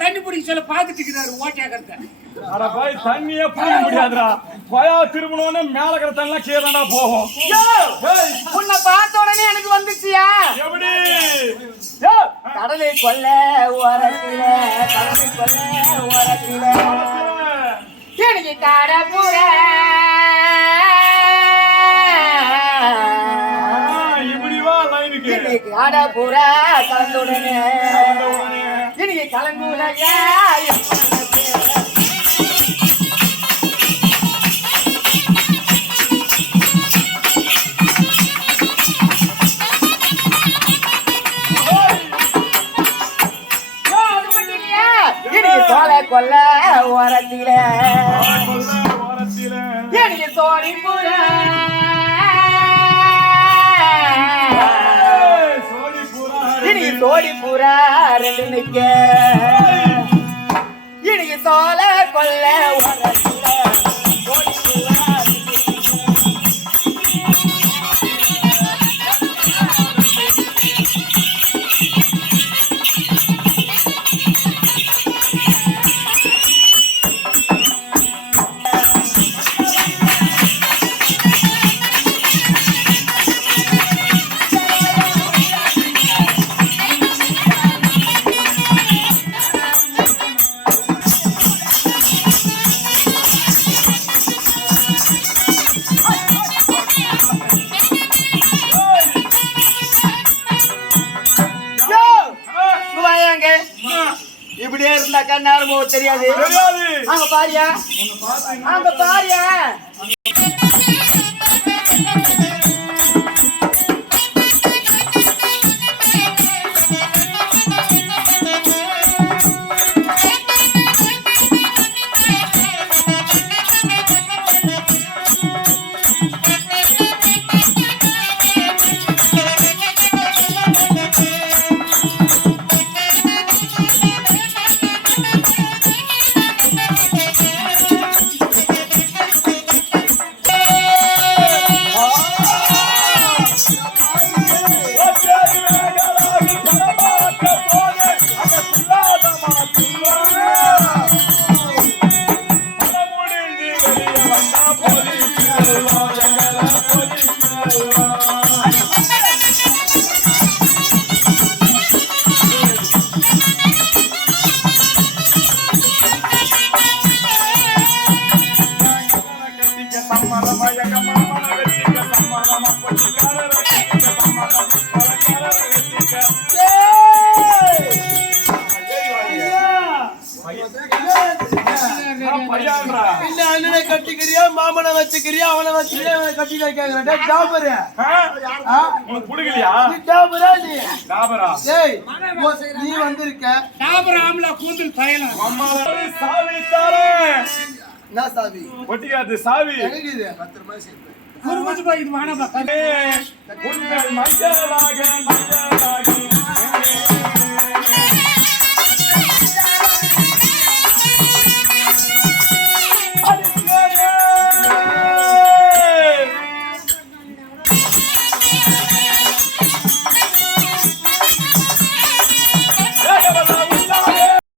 தண்ணி பிடிக்க சொல்ல பாத்துட்டு இருக்கிறாரு ஓட்டியாக்கிறத. அட பாய் தண்ணியே பிடிக்க முடியாதுடா. பயா திரும்பணும்னு மேல இருக்கிற தண்ணி கீழடா போகும். உன்னை பார்த்த உடனே எனக்கு வந்துச்சியா எப்படி? கடலை கொல்ல ஓரத்தில கடலை கொல்ல ஓரத்தில எனக்கு காடபுர இப்படி வா லைனுக்கு. காடபுர கலந்துடனே எனக்கு கலங்குலையா கொல்ல ஓரத்தில எனக்கு சோழிபுர எனக்கு சோழிபுர ரெண்டு நிக்க எனக்கு சோழ கொல்ல ஓரத்தில இப்படியே இருந்தாக்கா நேரம் போக தெரியாது. அங்க பாரியா அங்க பாரியா கட்டிக்கிறியா மாமனை வச்சுக்கிறியா அவனை வச்சுக்கிறியா கட்டி நீ வந்திருக்க சாவி ஒட்டிக்காது சாவி ரூபாய்